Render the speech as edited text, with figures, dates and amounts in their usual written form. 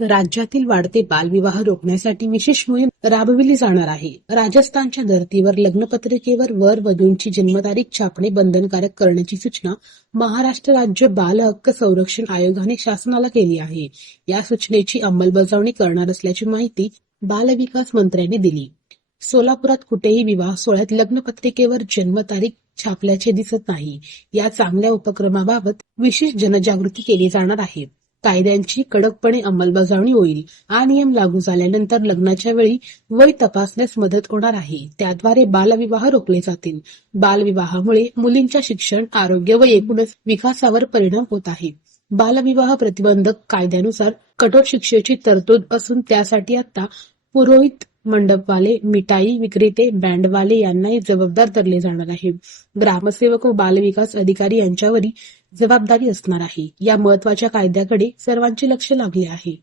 राज्यातील वाढते बालविवाह रोखण्यासाठी विशेष मोहीम राबविली जाणार आहे. राजस्थानच्या धर्तीवर लग्नपत्रिकेवर वर-वधूंची जन्मतारीख छापणे बंधनकारक करण्याची सूचना महाराष्ट्र राज्य बाल हक्क संरक्षण आयोगाने शासनाला केली आहे. या सूचनेची अंमलबजावणी करणार असल्याची माहिती बालविकास मंत्र्यांनी दिली. सोलापुरात कुठेही विवाह सोहळ्यात लग्नपत्रिकेवर जन्मतारीख छापल्याचे दिसत नाही. या चांगल्या उपक्रमाबाबत विशेष जनजागृती केली जाणार आहे. कायद्यांची कडकपणे अंमलबजावणी होईल. हा नियम लागू झाल्यानंतर लग्नाच्या वेळी वय तपासण्यास मदत होणार आहे. त्याद्वारे बालविवाह रोखले जातील. बालविवाहामुळे मुलींच्या शिक्षण, आरोग्य व एकूणच विकासावर परिणाम होत आहे. बालविवाह प्रतिबंधक कायद्यानुसार कठोर शिक्षेची तरतूद असून त्यासाठी आता पुरोहित, मंडपवाले, मिठाई विक्रेते, बँडवाले यांनाही जबाबदार धरले जाणार आहे. ग्रामसेवक व बालविकास अधिकारी यांच्यावरही जबाबदारी असणार आहे. या महत्त्वाच्या कायद्याकडे सर्वांचे लक्ष लागले आहे.